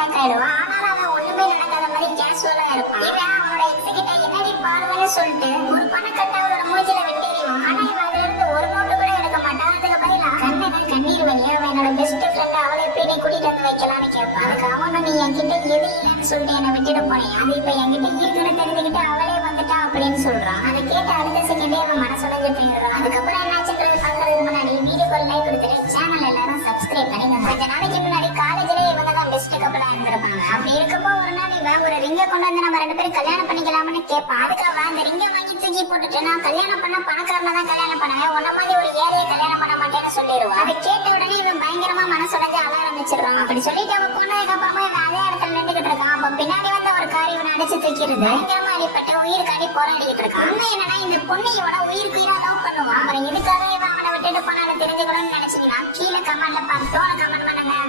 Shock ஆயிடுவான். ஆனாலும் அவன் ஒண்ணுமே நடக்காத மாதிரி கேஷுவலா இருப்பான். இவன் அவனோட எக்ஸ் கிட்ட என்னடி பாருன்னு சொல்லிட்டு ஒரு பணக்கட்டை அவளோட மூஞ்சில வெட்டிடுவான். ஆனா இவன் அதுல இருந்து ஒரு நோட்டு கூட எடுக்க மாட்டான். அதுக்கு பதிலா கண்ணீர் வழியா அவன் என்னோட பெஸ்ட் ஃப்ரெண்ட் அவளை எப்படி நீ கூட்டிட்டு வந்து வைக்கலாம்னு கேட்பான். அதுக்கு அவனும் நீ என்கிட்ட எது இல்லைன்னு சொல்லிட்டு என்னை விட்டுட்டு போனேன், அது இப்ப என்கிட்ட இருக்குன்னு தெரிஞ்சுக்கிட்டு அவளே வந்துட்டா அப்படின்னு சொல்றான். அதை கேட்டு அடுத்த செகண்டே அவன் மனசுடைஞ்சு போயிடுறான். அதுக்கப்புறம் என்னாச்சுன்றது பாக்குறதுக்கு முன்னாடி வீடியோக்கு லைக் கொடுத்துட்டு சேனல் எல்லாரும் சப்ஸ்கிரைப் பண்ணிங்க. கொஞ்ச நாளைக்கு முன்னாடி காலேஜ்ல இவங்க தான் பெஸ்ட் கப்பலா இருந்திருப்பாங்க. அப்படி இருக்கப்போ ஒரு நாள் இவன் ஒரு ரிங்க கொண்டு வந்து நம்ம 2 பேரும் கல்யாணம் பண்ணிக்கலாம்னு கேட்பான். அதுக்காக அந்த ரிங்க வாங்கி தூக்கி போட்டுட்டு நான் கல்யாணம் பண்ண பணக்காரனை தான் கல்யாணம் பண்ணுவேன், உன்ன மாதிரி ஒரு ஏழையை கல்யாணம் பண்ண மாட்டேன்னு சொல்லிடுவான். அதை கேட்ட உடனே இவன் பயங்கரமா மனசுடைஞ்சு அழ ஆரம்பிச்சிடுறான். அப்படி சொல்லிட்டு அவன் போனதுக்கு அப்புறமா இவன் அதே இடத்துல நின்றுகிட்டு இருக்கான். அப்ப பின்னாடி வந்து ஒரு கார் இவனை அடிச்சு தூக்கிடுது. பயங்கரமா அடிப்பட்ட உயிருக்காண்டி போராடிட்டு இருக்கான். உண்மை என்னன்னா இந்த பொண்ணு இவனை உயிருக்கு லவ் பண்ணுவான். அப்புறம் எதுக்காக இவன் அவனை விட்டுட்டு போனாலும் தெரிஞ்சுக்கணும்னு நினைச்சீங்கன்னா கீழே கமெண்ட்ல